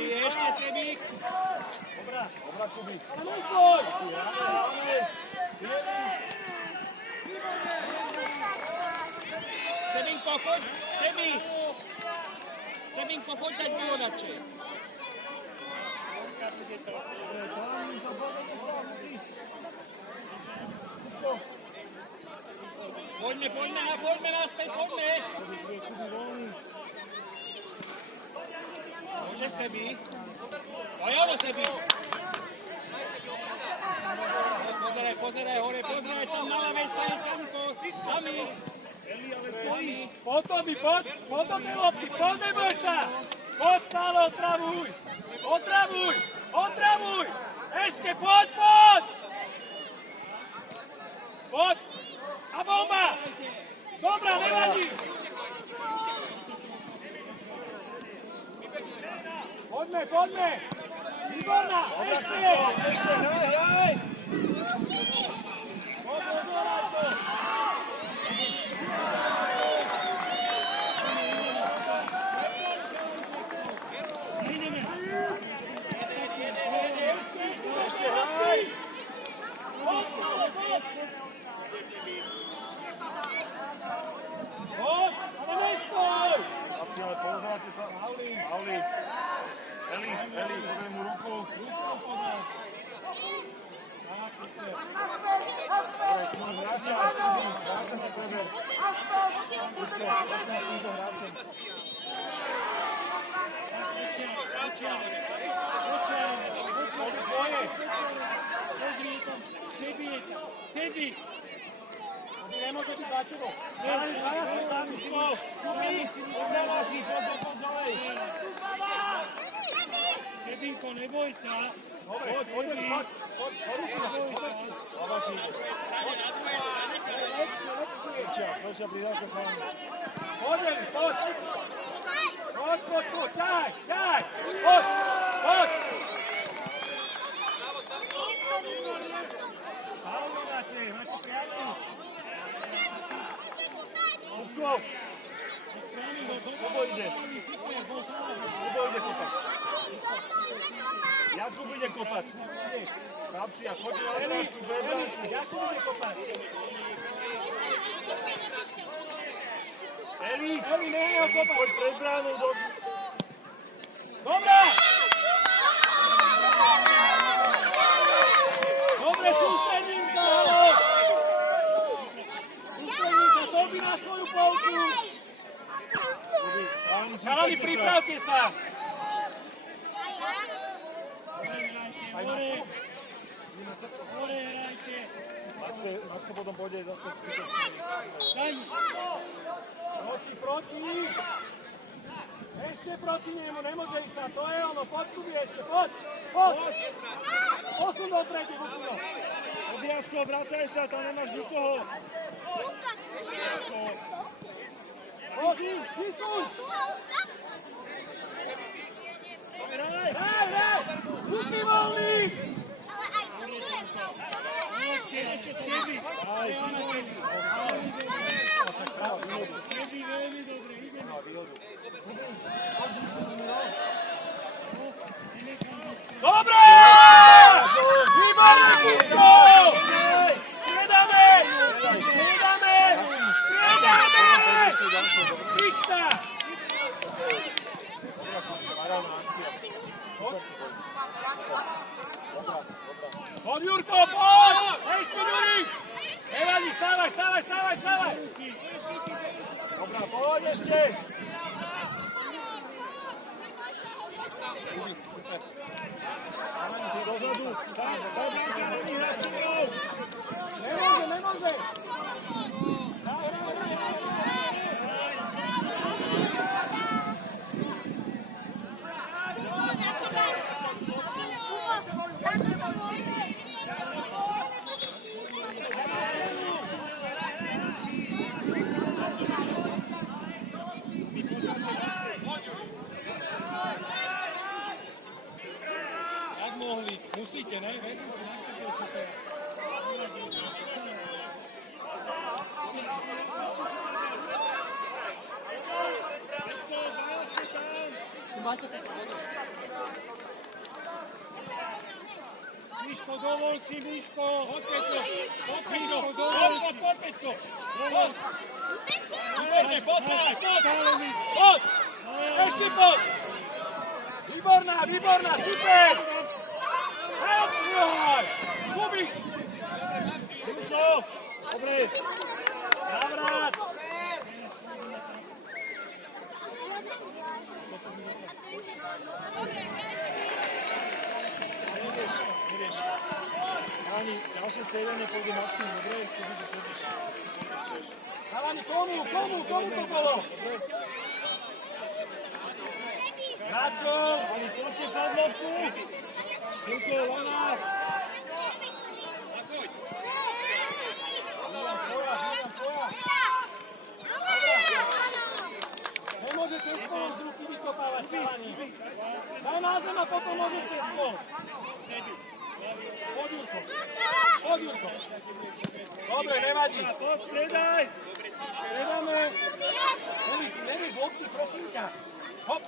Sebi, ešte Sebík. Dobrá, Kubi. Nestoj! Sebinko, choď, Sebi. Sebinko, choď dať vyhodače. Poďme naspäť, poďme. Môže Sebi. Pojalo Sebi. Pozeraj hore, pozeraj tam na ľavej strane Samko. Sami. Eli, ale stojíš. Potom mi lopty, poď neboj sa! Poď stále, otravuj! Ešte, poď! Poď! A bomba! Dobrá, nevadí! Poďme! Výborná! Ešte, hraj! Ale pozrite sa, Auli. Eli, podaj mu ruku. Hráča si preber. Poďte s týmto hráčom. Sebi! Nemôže byť Bačevo. Sebinko, neboj sa. Poď. Lepšia pridávka chalani. Poď. Ťahaj. Poď. Paolo, máte priateľ. Obkov. Kobo ide kopať. Jakub ide kopať. Chlapci, a chodí na hráčku, Bebránku. Jakub ide kopať. Eli, neho kopať. poď pred bránou do... Dobre, sústredím sa. Dobi na svoju polku. Chalani, pripravte sa. Hore hrajte. Max sa potom pôjde zase v týchto... Proti. Ešte proti nemu, nemôže ísť sa. To je ono, poď Kubi ešte, poď. Posun dopredu, Bukuno. Obiasko, vracaj sa, tam nemáš nikoho. Poď, čístuj. Hraj. Buky voľný. Ešte Sebi. Sebi veľmi dobre, ideme. Dobre! Výborný Kubo! Striedame! Krista! Poď, Jurko, poď! Ešte, Juri! Nevadí, stávaj! Dobrá, poď ešte! Si dozadu! Bebránka, není hra s tebou! Nemôže! Jak mohli? Musíte, ne? Miško, dovol si, Miško! Poď, Peťko! Miško, dovol si! Poď, Peťko! Poď! Výborne, poď! Poď! Ešte poď! Výborná, výborná, super! Hej, Kubík! Dobre. Navrat! Nevieš. Ani ďalšie striedanie pôjde Maxim, dobre? Keď ide sedíš. Halani, komu to bolo? Načo? Ani poďte pod loptu! Ruko, Lana! Nemôžete spolu z ruky vykopávať, Halani. Daj na zem a potom môžete spolu. Poď, Jurko. Dobre, nevadí. Poď, striedaj! Stredáme. Eli, ty nevieš lopty, prosím ťa. Hop.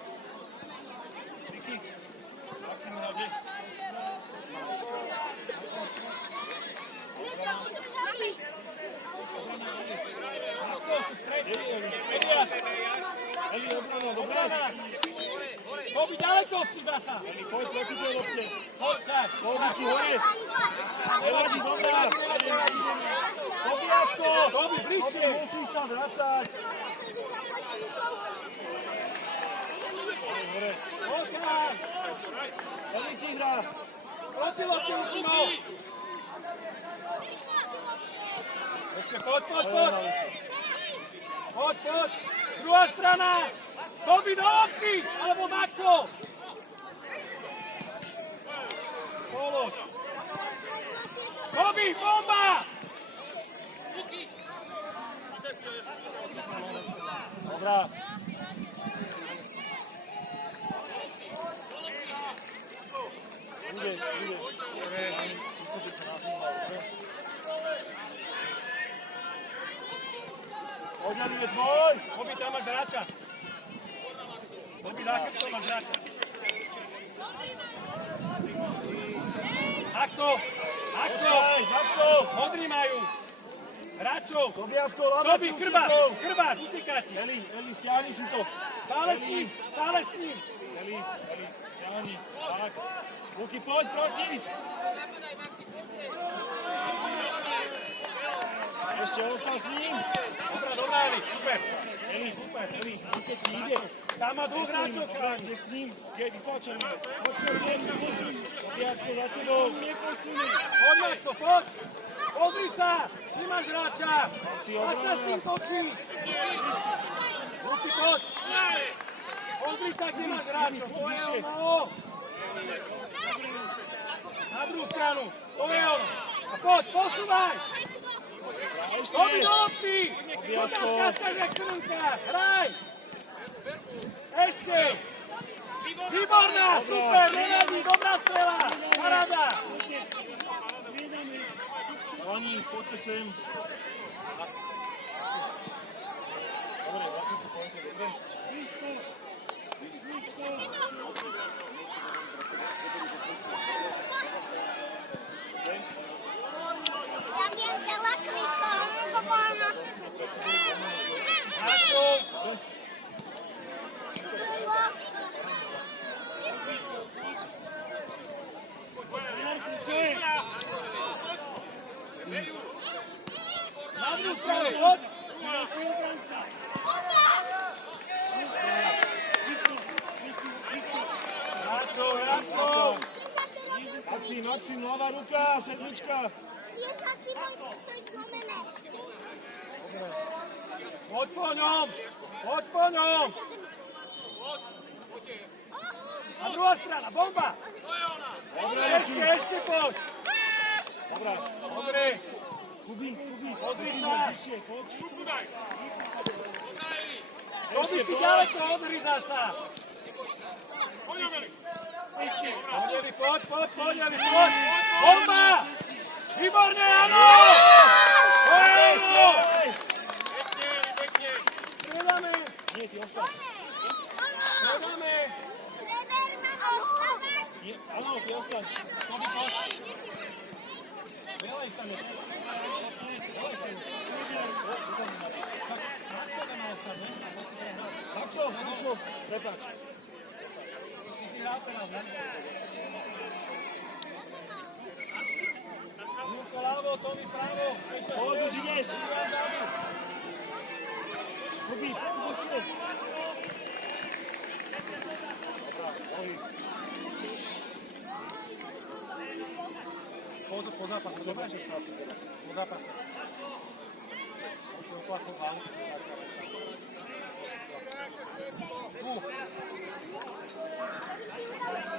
Vicky, Maxim na deň. Maxo, si stretli. Elias. Eli, obrana, dobre? Koby, ďaleko si zasa. Eli, poď proti tej lopte. Poď, tak. Poď, Vicky, hore! Nevadí, dobrá! Tobiasko! Koby, bližšie. Musíš sa vracať! Hore. Poď, tak. Eli, ti hrá! Proti lopte, Ukino. Ešte poď. Poď. Druhá strana. Koby do lopty, alebo Maxo. Polož. Koby, bomba. Dobrá. Ide. Poď, je tvoj! Koby, tam máš hráča. Koby, na krpto máš hráča. Axo! Maxo! Modrí majú. Hráčov. Tobiasko, Lana, Koby, krbáč, utekáte. Eli, stiahni si to. Stále s ním. Eli, stiahni. Tak. Luky, poď proti! Ešte ostal s ním. Dobrá, Eli, super. Eli, keď ti ide. Tam má dvoch hráčov, chráni. Kde s ním? Kde vytlačený? Tobiasko, za tebou. Poď, Maxo, poď. Pozri sa, ty máš hráča. A čo s tým točíš? Ruky, poď. Pozri sa, kde máš hráča. To je ono. Na druhú stranu. To je ono. A poď, posúvaj. Koby do lopty. Poď tam skáskaš jak srnka. Hraj. Ešte. Výborná, super, nevadí, dobrá strela. Paráda. Lani, poďte sem. Dobre, vrátim tu poďte, dobre? Hráčov. Na druhú stranu, poď. Hráčov. Maxim, ľavá ruka, sedmička. Poď po ňom. A druhá strana, bomba. Ešte poď. Dobre. Kubín. Pozri sa. Koby si ďaleko, odhry zasa. Poď, Eli, poď. Bomba. Výborne, áno. To je ono. Stredáme. Áno, ty ostaň. Tobi, poď. Veľaj sa mi. Maxo, prepáč. Ty si hral teraz, ne? Jurko ľavo, Tomi pravo. Poď, už ideš. Kubi, poď. Dobrá, pohyb. Po zápase, dobre? Po zápase. On si opláchnul hlavu, keď sa zatiaľ. Tu.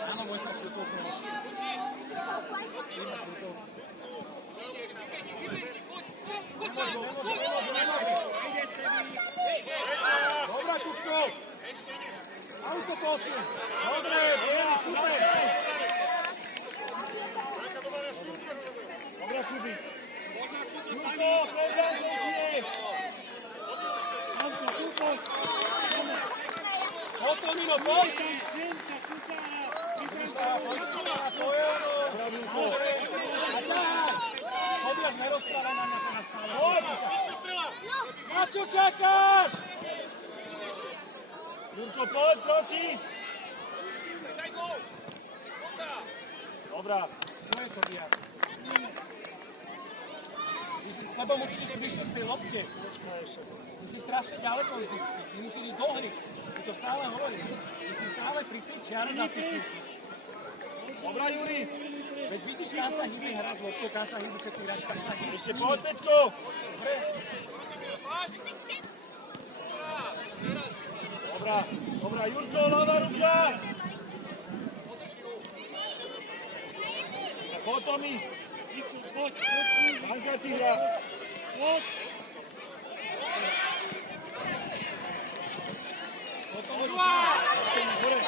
Áno, môj stá šutovku na oči. Ideme šutovku. Nemôže. Dobrá, Kupko. Auto posun. Dobre, Bojani, super. Dobrá, Kubi. Jurko, prebrám točie. Poď, Tomino, poď. Chodiaš, nerozprávaj na mňa to nastále. Na čo čakáš? Jurko, poď, proti. Dobrá. Čo je to viac? Lebo musíš ísť bližšie k tej lopte. Počkaj ešte. Ty si strašne ďaleko vždycky. Ty musíš ísť do hry. Ty to stále hovorím. Ty si stále pri tej čiare zapiknutý. Dobrá, Juri. Veď vidíš, kam sa hýbe hra z loptou, kam sa hýbu všetci hráči, kam sa hýbu. Ešte poď, Peťko. Dobre? Dobrá, Jurko, ľavá ruka. Poď, Tomi. Banka ti hra. Hore.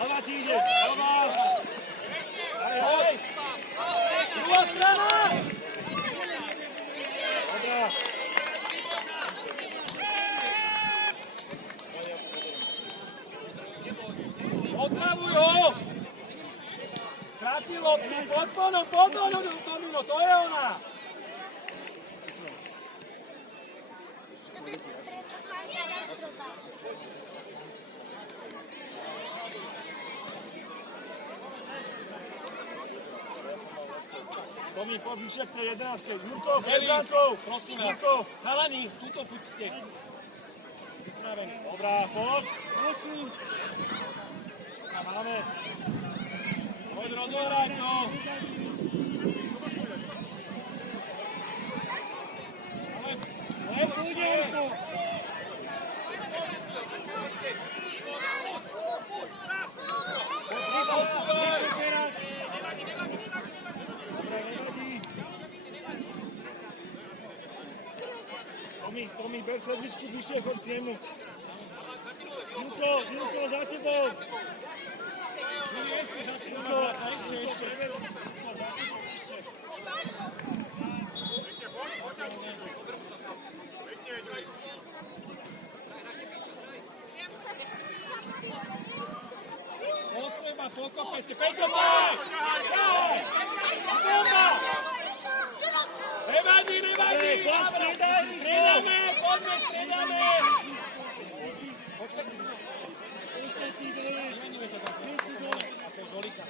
Ľavá ti ide. Ľavá. Hej. Druhá strana! Dobrá. Otravuj ho! Strátil loptu, pod Tomino, to je ona! Tomi, poď vyššie k tej 11. Jurko, pred brankou. Prosím vás. Jurko. Chalani, túto puťte. Vypravený. Dobrá, poď. A máme. Poď rozohraj to. Ale pôjde, Jurko. Tomi, ber sedmičku vyššie, choď k nemu. Jurko, za tebou. Ešte za tebou, ešte. Potreba, pokopaj si. Peťo, poď! Nevadí! Poďme, stredame! Počkaj. Nemenuje to tak. To je žolika.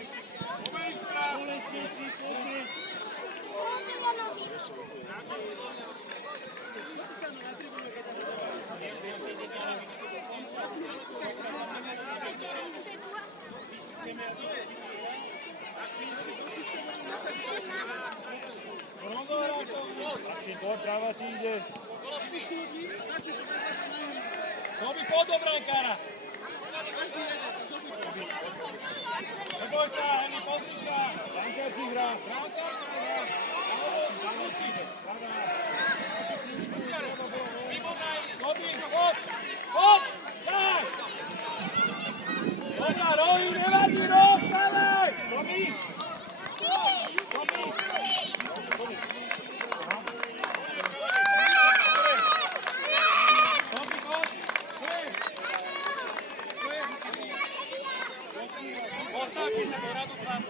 Maxim, poď, práva ti ide. Tobi, poď do brankára. Neboj sa, Emi, pozri sa. Brankár ti hrá. Tobi, poď, tak. Dobrá, rohy, nevadí, stávaj. Tomi. Snapka.